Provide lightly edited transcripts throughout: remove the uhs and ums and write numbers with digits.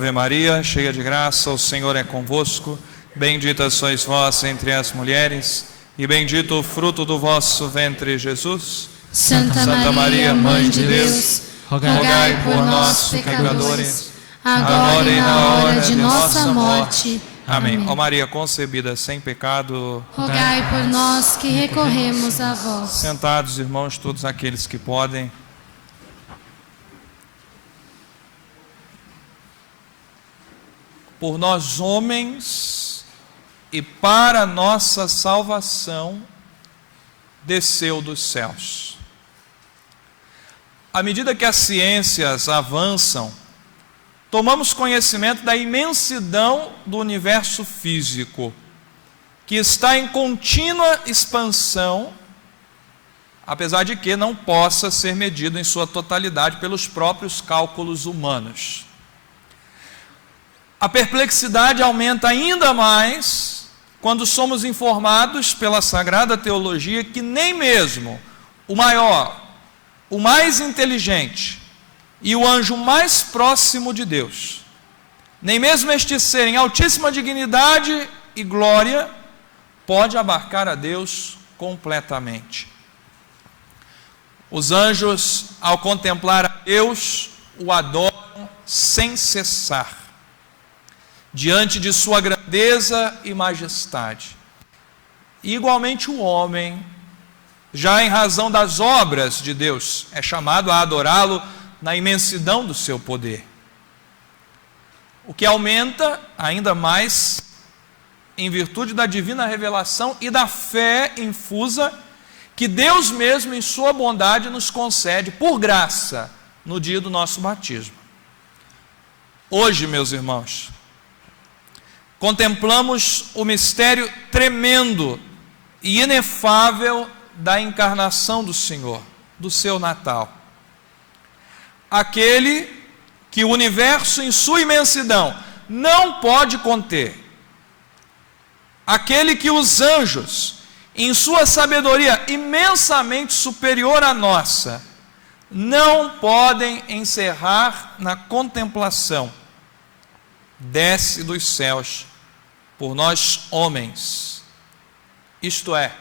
Ave Maria, cheia de graça, o Senhor é convosco. Bendita sois vós entre as mulheres, e bendito o fruto do vosso ventre, Jesus. Santa Maria, Mãe de Deus, rogai por nós, pecadores, agora e na hora de nossa morte. Amém. Ó Maria concebida sem pecado, rogai por nós que recorremos a vós. Sentados, irmãos, todos aqueles que podem. Por nós homens e para nossa salvação, desceu dos céus. À medida que as ciências avançam, tomamos conhecimento da imensidão do universo físico, que está em contínua expansão, apesar de que não possa ser medido em sua totalidade pelos próprios cálculos humanos. A perplexidade aumenta ainda mais quando somos informados pela Sagrada Teologia que nem mesmo o maior, o mais inteligente e o anjo mais próximo de Deus, nem mesmo este ser em altíssima dignidade e glória, pode abarcar a Deus completamente. Os anjos, ao contemplar a Deus, o adoram sem cessar, diante de sua grandeza e majestade. E igualmente o homem, já em razão das obras de Deus, é chamado a adorá-lo na imensidão do seu poder. O que aumenta ainda mais em virtude da divina revelação e da fé infusa que Deus mesmo em sua bondade nos concede por graça no dia do nosso batismo. Hoje, meus irmãos, contemplamos o mistério tremendo e inefável da encarnação do Senhor, do seu Natal. Aquele que o universo em sua imensidão não pode conter. Aquele que os anjos, em sua sabedoria imensamente superior à nossa, não podem encerrar na contemplação, desce dos céus por nós homens, isto é,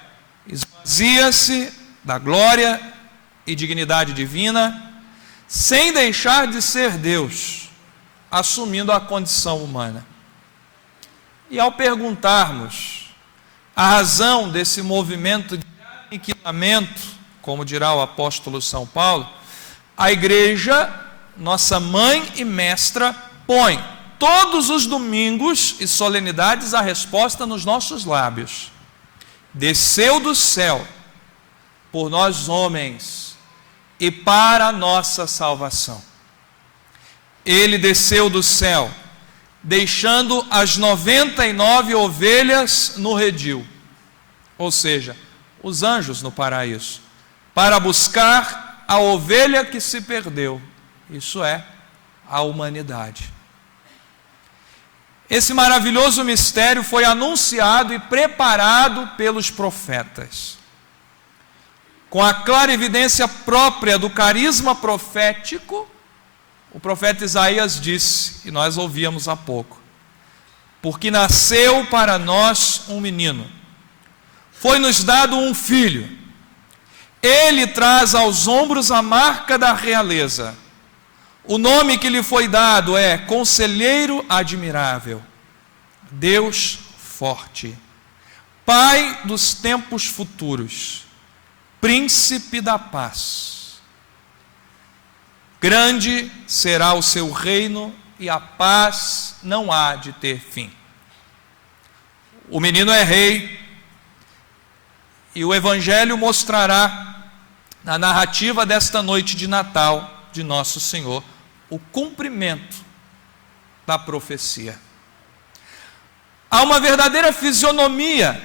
esvazia-se da glória e dignidade divina, sem deixar de ser Deus, assumindo a condição humana. E ao perguntarmos a razão desse movimento de aniquilamento, como dirá o apóstolo São Paulo, a igreja, nossa mãe e mestra, põe todos os domingos e solenidades a resposta nos nossos lábios. Desceu do céu por nós homens e para a nossa salvação. Ele desceu do céu, deixando as 99 ovelhas no redil, ou seja, os anjos no paraíso, para buscar a ovelha que se perdeu, isso é, a humanidade. Esse maravilhoso mistério foi anunciado e preparado pelos profetas. Com a clara evidência própria do carisma profético, o profeta Isaías disse, e nós ouvíamos há pouco: porque nasceu para nós um menino, foi-nos dado um filho, ele traz aos ombros a marca da realeza. O nome que lhe foi dado é Conselheiro Admirável, Deus Forte, Pai dos tempos futuros, Príncipe da Paz. Grande será o seu reino e a paz não há de ter fim. O menino é rei e o Evangelho mostrará na narrativa desta noite de Natal de Nosso Senhor o cumprimento da profecia. Há uma verdadeira fisionomia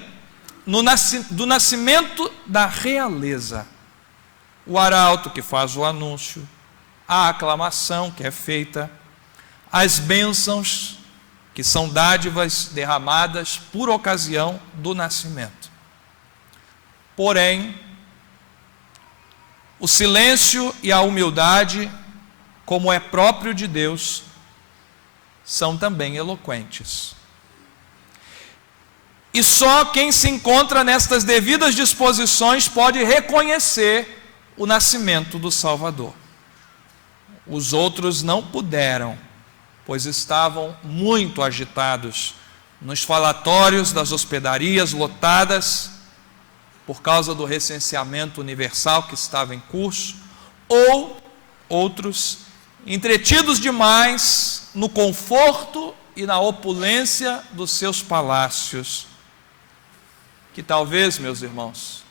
do nascimento da realeza. O arauto que faz o anúncio, a aclamação que é feita, as bênçãos que são dádivas derramadas por ocasião do nascimento. Porém, o silêncio e a humildade, como é próprio de Deus, são também eloquentes. E só quem se encontra nestas devidas disposições pode reconhecer o nascimento do Salvador. Os outros não puderam, pois estavam muito agitados nos falatórios das hospedarias lotadas por causa do recenseamento universal que estava em curso, ou outros entretidos demais no conforto e na opulência dos seus palácios, que talvez, meus irmãos,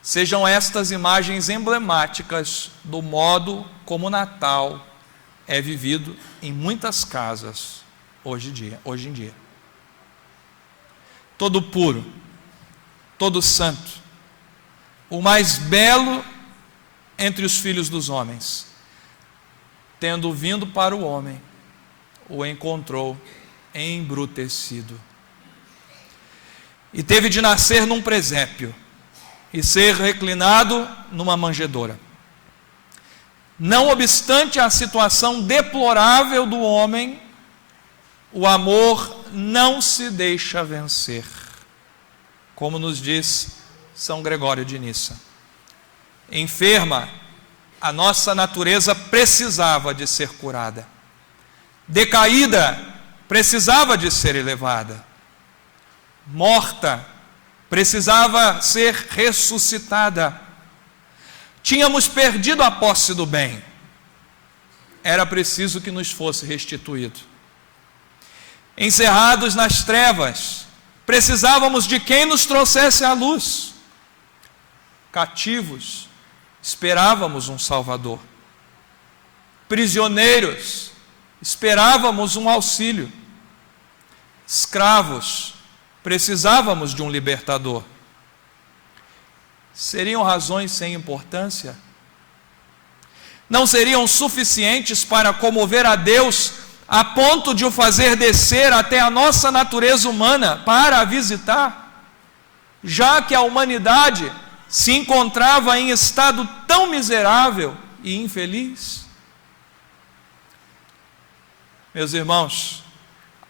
sejam estas imagens emblemáticas do modo como o Natal é vivido em muitas casas hoje em dia. Todo puro, todo santo, o mais belo entre os filhos dos homens, tendo vindo para o homem, o encontrou embrutecido. E teve de nascer num presépio e ser reclinado numa manjedoura. Não obstante a situação deplorável do homem, o amor não se deixa vencer, como nos diz São Gregório de Nissa. Enferma, a nossa natureza precisava de ser curada. Decaída, precisava de ser elevada. Morta, precisava ser ressuscitada. Tínhamos perdido a posse do bem. Era preciso que nos fosse restituído. Encerrados nas trevas, precisávamos de quem nos trouxesse a luz. Cativos, esperávamos um Salvador. Prisioneiros, esperávamos um auxílio. Escravos, precisávamos de um libertador. Seriam razões sem importância? Não seriam suficientes para comover a Deus a ponto de o fazer descer até a nossa natureza humana para a visitar? Já que a humanidade se encontrava em estado tão miserável e infeliz? Meus irmãos,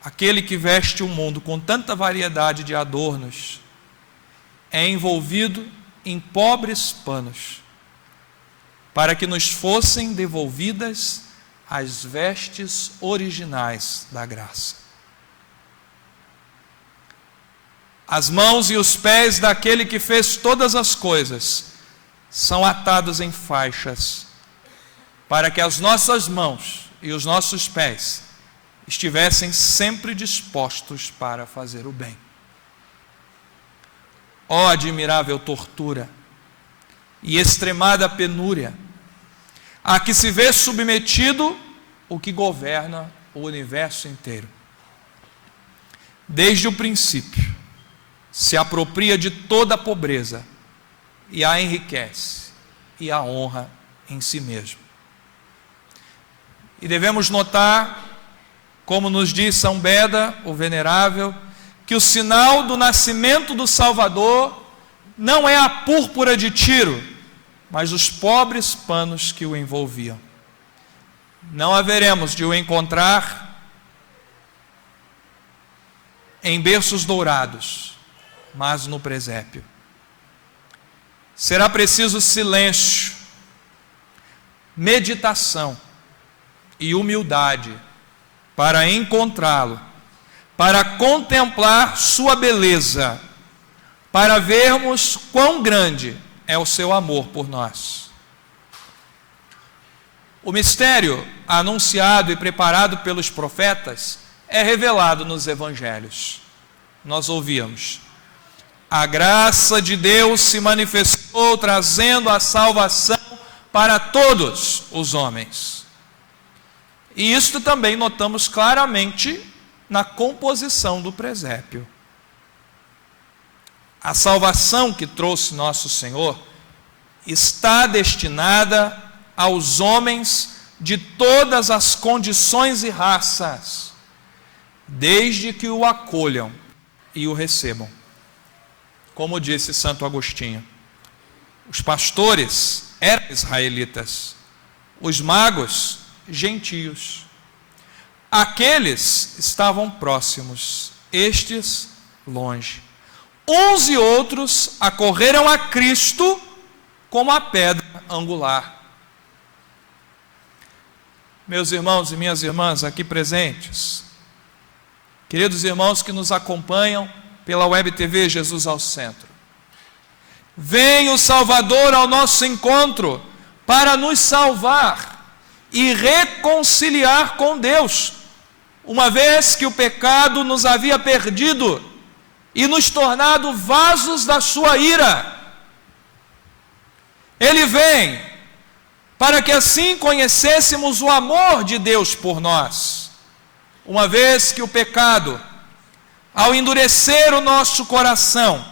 aquele que veste o mundo com tanta variedade de adornos é envolvido em pobres panos, para que nos fossem devolvidas as vestes originais da graça. As mãos e os pés daquele que fez todas as coisas são atados em faixas, para que as nossas mãos e os nossos pés estivessem sempre dispostos para fazer o bem. Ó admirável tortura e extremada penúria a que se vê submetido o que governa o universo inteiro. Desde o princípio, se apropria de toda a pobreza e a enriquece e a honra em si mesmo. E devemos notar, como nos diz São Beda, o Venerável, que o sinal do nascimento do Salvador não é a púrpura de Tiro, mas os pobres panos que o envolviam. Não haveremos de o encontrar em berços dourados, mas no presépio. Será preciso silêncio, meditação e humildade para encontrá-lo, para contemplar sua beleza, para vermos quão grande é o seu amor por nós. O mistério anunciado e preparado pelos profetas é revelado nos evangelhos. Nós ouvíamos: a graça de Deus se manifestou trazendo a salvação para todos os homens. E isto também notamos claramente na composição do presépio. A salvação que trouxe nosso Senhor está destinada aos homens de todas as condições e raças, desde que o acolham e o recebam. Como disse Santo Agostinho, os pastores eram israelitas, os magos, gentios. aqueles estavam próximos, estes longe. Uns e outros acorreram a Cristo como a pedra angular. Meus irmãos e minhas irmãs aqui presentes, queridos irmãos que nos acompanham pela Web TV Jesus ao Centro, vem o Salvador ao nosso encontro para nos salvar e reconciliar com Deus, uma vez que o pecado nos havia perdido e nos tornado vasos da sua ira. Ele vem para que assim conhecêssemos o amor de Deus por nós, uma vez que o pecado, ao endurecer o nosso coração,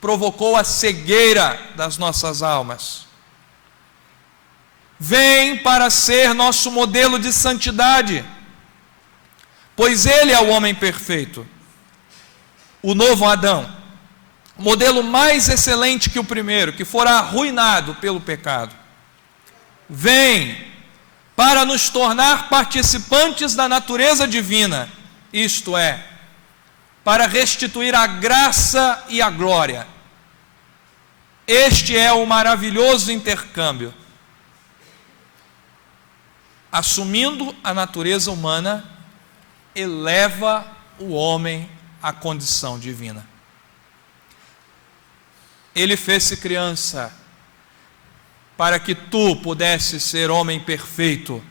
provocou a cegueira das nossas almas. Vem para ser nosso modelo de santidade, pois ele é o homem perfeito, o novo Adão, modelo mais excelente que o primeiro, que fora arruinado pelo pecado. Vem para nos tornar participantes da natureza divina, isto é, para restituir a graça e a glória. Este é o maravilhoso intercâmbio. Assumindo a natureza humana, eleva o homem à condição divina. Ele fez-se criança para que tu pudesses ser homem perfeito.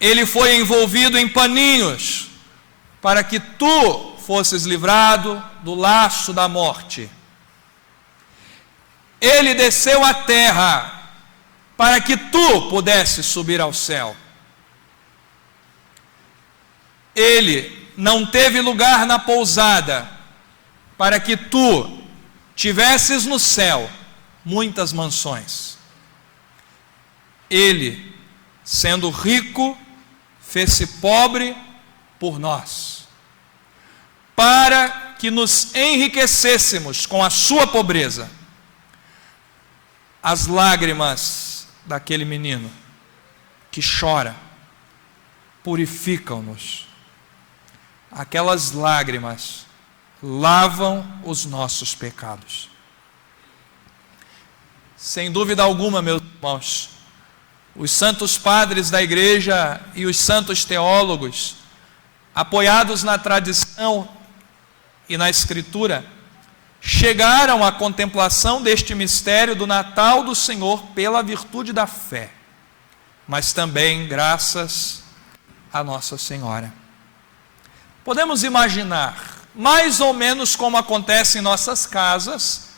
Ele foi envolvido em paninhos para que tu fosses livrado do laço da morte. Ele desceu à terra para que tu pudesses subir ao céu. Ele não teve lugar na pousada para que tu tivesses no céu muitas mansões. Ele, sendo rico, fez-se pobre por nós, para que nos enriquecêssemos com a sua pobreza. As lágrimas daquele menino que chora purificam-nos. Aquelas lágrimas lavam os nossos pecados. Sem dúvida alguma, meus irmãos, os santos padres da igreja e os santos teólogos, apoiados na tradição e na escritura, chegaram à contemplação deste mistério do Natal do Senhor pela virtude da fé, mas também graças a Nossa Senhora. Podemos imaginar, mais ou menos como acontece em nossas casas,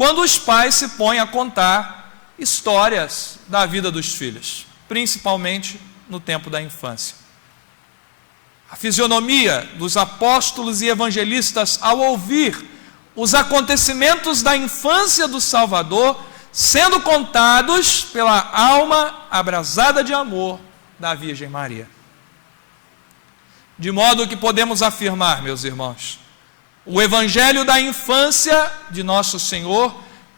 quando os pais se põem a contar histórias da vida dos filhos, principalmente no tempo da infância. A fisionomia dos apóstolos e evangelistas ao ouvir os acontecimentos da infância do Salvador sendo contados pela alma abrasada de amor da Virgem Maria. De modo que podemos afirmar, meus irmãos, o evangelho da infância de nosso Senhor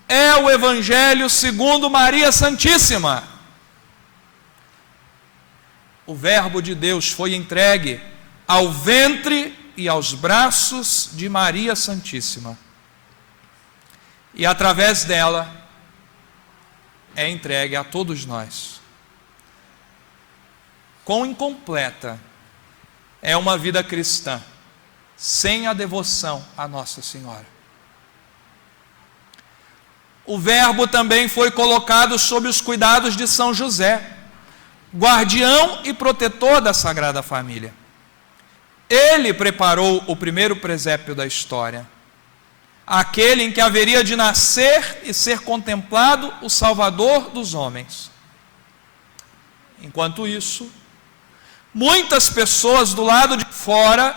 é o evangelho segundo Maria Santíssima. O Verbo de Deus foi entregue ao ventre e aos braços de Maria Santíssima. E através dela é entregue a todos nós. Quão incompleta é uma vida cristã sem a devoção a Nossa Senhora. O Verbo também foi colocado sob os cuidados de São José, guardião e protetor da Sagrada Família. Ele preparou o primeiro presépio da história, aquele em que haveria de nascer e ser contemplado o Salvador dos homens. Enquanto isso, muitas pessoas do lado de fora,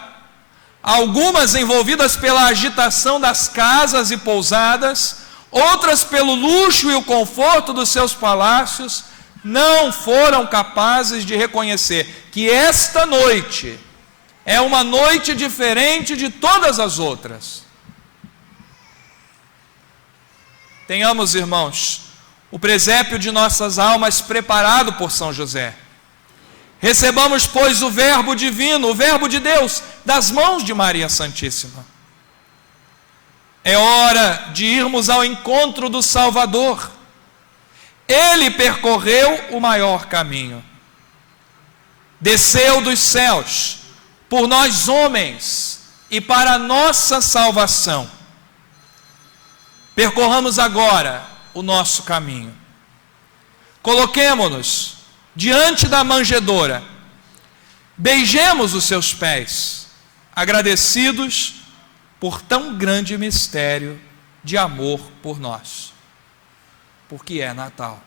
algumas envolvidas pela agitação das casas e pousadas, outras pelo luxo e o conforto dos seus palácios, não foram capazes de reconhecer que esta noite é uma noite diferente de todas as outras. Tenhamos, irmãos, o presépio de nossas almas preparado por São José. Recebamos, pois, o Verbo divino, o Verbo de Deus, das mãos de Maria Santíssima. É hora de irmos ao encontro do Salvador. Ele percorreu o maior caminho. Desceu dos céus por nós homens e para a nossa salvação. Percorramos agora o nosso caminho. Coloquemo-nos diante da manjedoura. Beijemos os seus pés, agradecidos por tão grande mistério de amor por nós. Porque é Natal.